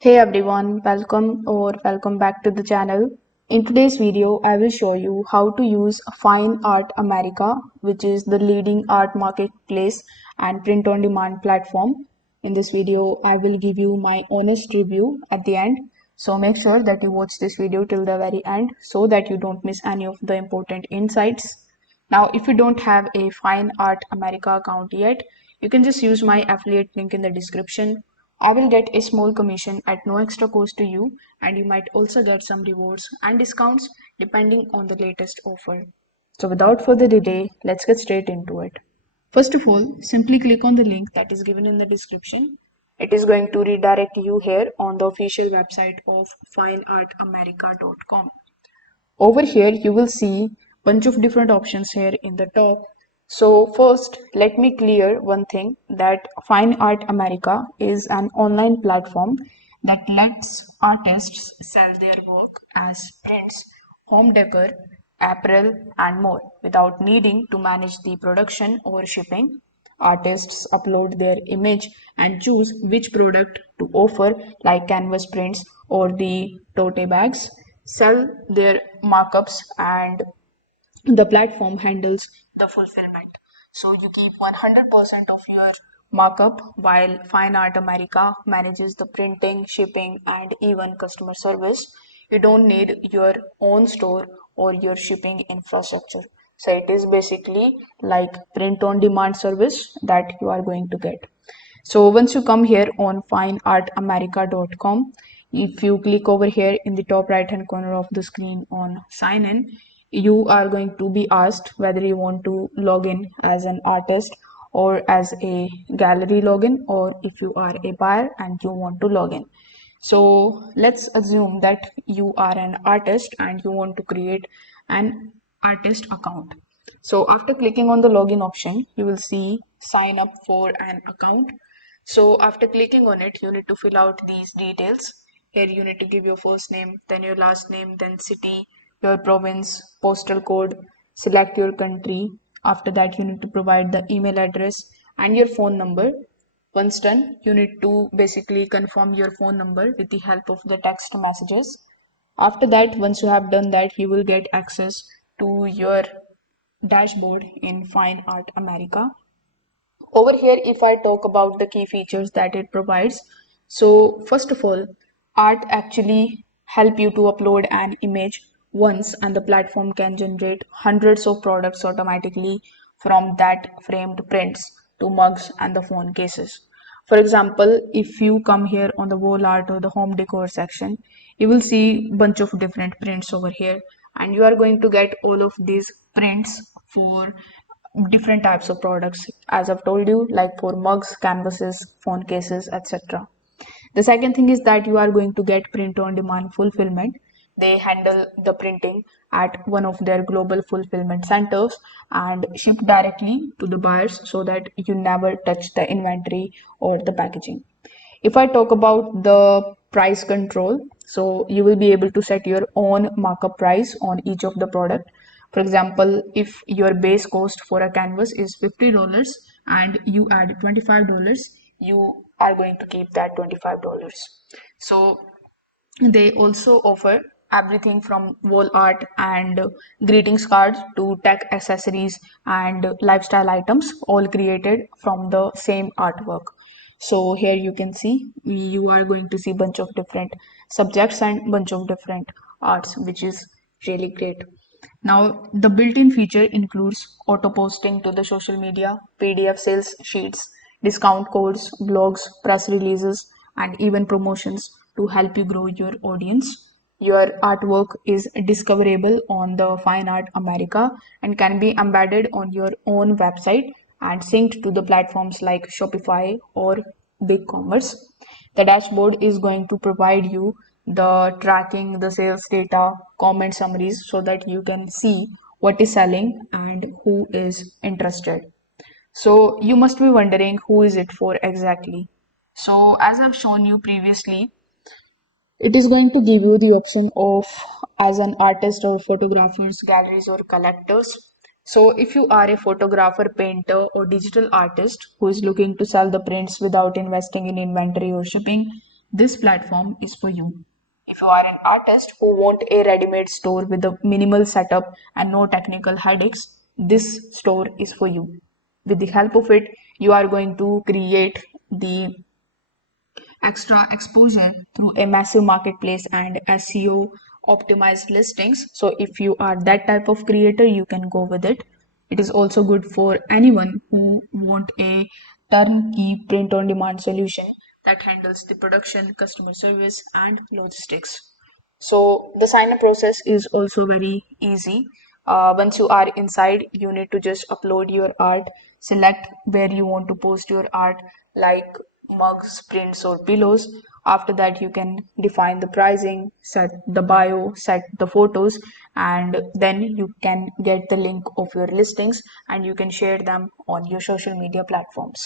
Hey everyone, welcome back to the channel. In today's video, I will show you how to use Fine Art America, which is the leading art marketplace and print on demand platform. In this video, I will give you my honest review at the end. So make sure that you watch this video till the very end so that you don't miss any of the important insights. Now, if you don't have a Fine Art America account yet, you can just use my affiliate link in the description. I will get a small commission at no extra cost to you, and you might also get some rewards and discounts depending on the latest offer. So, without further delay, let's get straight into it. First of all, simply click on the link that is given in the description. It is going to redirect you here on the official website of fineartamerica.com. Over here, you will see bunch of different options here in the top. So first, let me clear one thing that Fine Art America is an online platform that lets artists sell their work as prints, home decor, apparel, and more without needing to manage the production or shipping. Artists upload their image and choose which product to offer, like canvas prints or the tote bags, sell their markups, and the platform handles the fulfillment. So you keep 100% of your markup while Fine Art America manages the printing, shipping, and even customer service. You don't need your own store or your shipping infrastructure. So it is basically like print on demand service that you are going to get. So once you come here on fineartamerica.com, if you click over here in the top right hand corner of the screen on sign in, you are going to be asked whether you want to log in as an artist or as a gallery login, or if you are a buyer and you want to log in. So let's assume that you are an artist and you want to create an artist account. So after clicking on the login option, you will see sign up for an account. So after clicking on it, you need to fill out these details. Here you need to give your first name, then your last name, then city, your province, postal code, select your country. After that, you need to provide the email address and your phone number. Once done, you need to basically confirm your phone number with the help of the text messages. After that, once you have done that, you will get access to your dashboard in Fine Art America. Over here, if I talk about the key features that it provides, so first of all, art actually help you to upload an image once, and the platform can generate hundreds of products automatically, from that framed prints to mugs and the phone cases. For example, if you come here on the wall art or the home decor section, you will see bunch of different prints over here, and you are going to get all of these prints for different types of products, as I've told you, like for mugs, canvases, phone cases, etc. The second thing is that you are going to get print on demand fulfillment. They handle the printing at one of their global fulfillment centers and ship directly to the buyers so that you never touch the inventory or the packaging. If I talk about the price control, so you will be able to set your own markup price on each of the product. For example, if your base cost for a canvas is $50 and you add $25, you are going to keep that $25. So they also offer everything from wall art and greetings cards to tech accessories and lifestyle items, all created from the same artwork. So here you can see you are going to see bunch of different subjects and bunch of different arts, which is really great. Now, the built-in feature includes auto posting to the social media, PDF sales sheets, discount codes, blogs, press releases, and even promotions to help you grow your audience. Your artwork is discoverable on the Fine Art America and can be embedded on your own website and synced to the platforms like Shopify or BigCommerce. The dashboard is going to provide you the tracking, the sales data, comment summaries so that you can see what is selling and who is interested. So you must be wondering, who is it for exactly? So as I've shown you previously, it is going to give you the option of as an artist or photographers, galleries or collectors. So if you are a photographer, painter or digital artist who is looking to sell the prints without investing in inventory or shipping, this platform is for you. If you are an artist who want a ready-made store with a minimal setup and no technical headaches, this store is for you. With the help of it, you are going to create the extra exposure through a massive marketplace and SEO optimized listings. So if you are that type of creator, you can go with it. It is also good for anyone who want a turnkey print on demand solution that handles the production, customer service, and logistics. So the sign up process is also very easy. Once you are inside, you need to just upload your art, select where you want to post your art, like mugs, prints, or pillows. After that, you can define the pricing, set the bio, set the photos, and then you can get the link of your listings and you can share them on your social media platforms.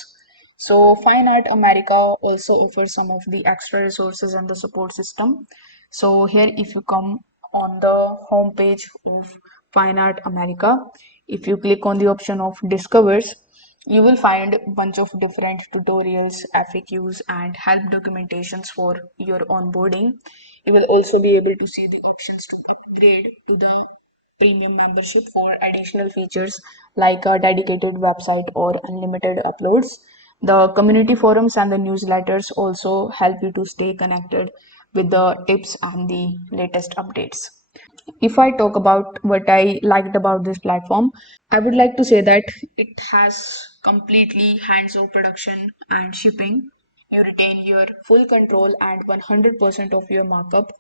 So Fine Art America also offers some of the extra resources and the support system. So here if you come on the home page of Fine Art America, if you click on the option of Discovers, you will find a bunch of different tutorials, FAQs, and help documentations for your onboarding. You will also be able to see the options to upgrade to the premium membership for additional features like a dedicated website or unlimited uploads. The community forums and the newsletters also help you to stay connected with the tips and the latest updates. If I talk about what I liked about this platform, I would like to say that it has completely hands-on production and shipping. You retain your full control and 100% of your markup.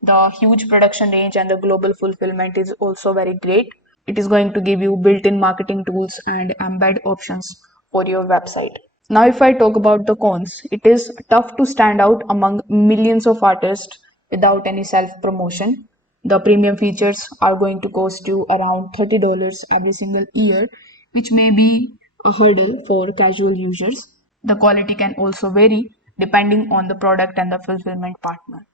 The huge production range and the global fulfillment is also very great. It is going to give you built-in marketing tools and embed options for your website. Now, if I talk about the cons, it is tough to stand out among millions of artists without any self promotion. The premium features are going to cost you around $30 every single year, which may be a hurdle for casual users. The quality can also vary depending on the product and the fulfillment partner.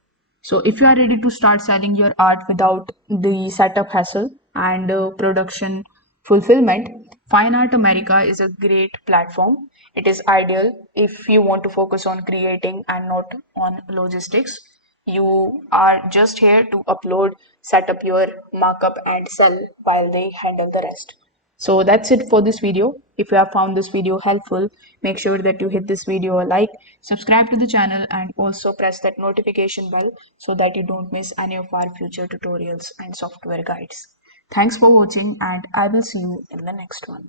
So, if you are ready to start selling your art without the setup hassle and production fulfillment, Fine Art America is a great platform. It is ideal if you want to focus on creating and not on logistics. You are just here to upload, set up your markup, and sell while they handle the rest. So that's it for this video. If you have found this video helpful, make sure that you hit this video a like, subscribe to the channel, and also press that notification bell so that you don't miss any of our future tutorials and software guides. Thanks for watching, and I will see you in the next one.